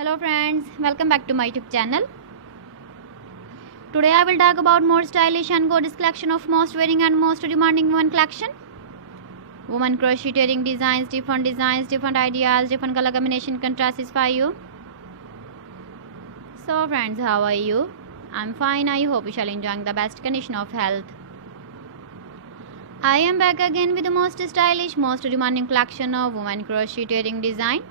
Hello friends, welcome back to my YouTube channel. Today I will talk about more stylish and gorgeous collection of most wearing and most demanding women collection. Women crocheting designs, different ideas, different color combination contrasts for you. So friends, how are you? I'm fine. I hope you shall enjoying the best condition of health. I am back again with the most stylish, most demanding collection of women crocheting design.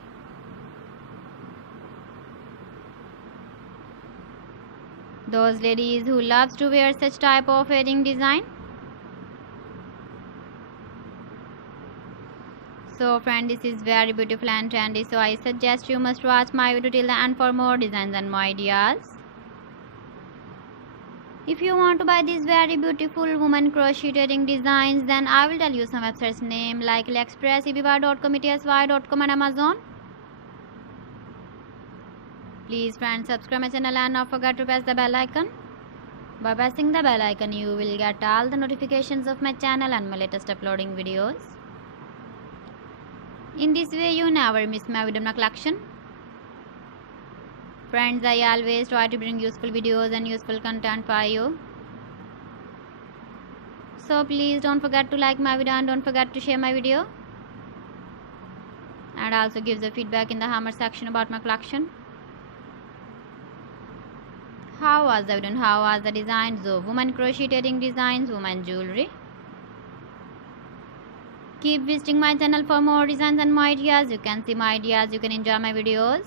Those ladies who loves to wear such type of wedding design. So friend, this is very beautiful and trendy, so I suggest you must watch my video till the end for more designs and more ideas. If you want to buy these very beautiful woman crocheting designs, then I will tell you some websites name like AliExpress, eBay.com, ETSY.com and Amazon. Please friends, subscribe my channel and not forget to press the bell icon. By pressing the bell icon, you will get all the notifications of my channel and my latest uploading videos. In this way, you never miss my video collection. Friends, I always try to bring useful videos and useful content for you. So please don't forget to like my video and don't forget to share my video. And also give the feedback in the comment section about my collection. How was the video? How was the designs of women crocheting designs, women jewelry? Keep visiting my channel for more designs and more ideas. You can see my ideas, you can enjoy my videos.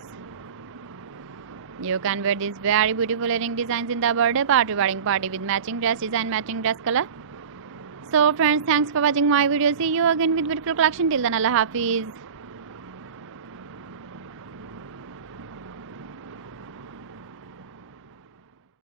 You can wear these very beautiful earring designs in the birthday party, wedding party with matching dress design, matching dress color. So friends, thanks for watching my video. See you again with beautiful collection. Till then, Allah Hafiz.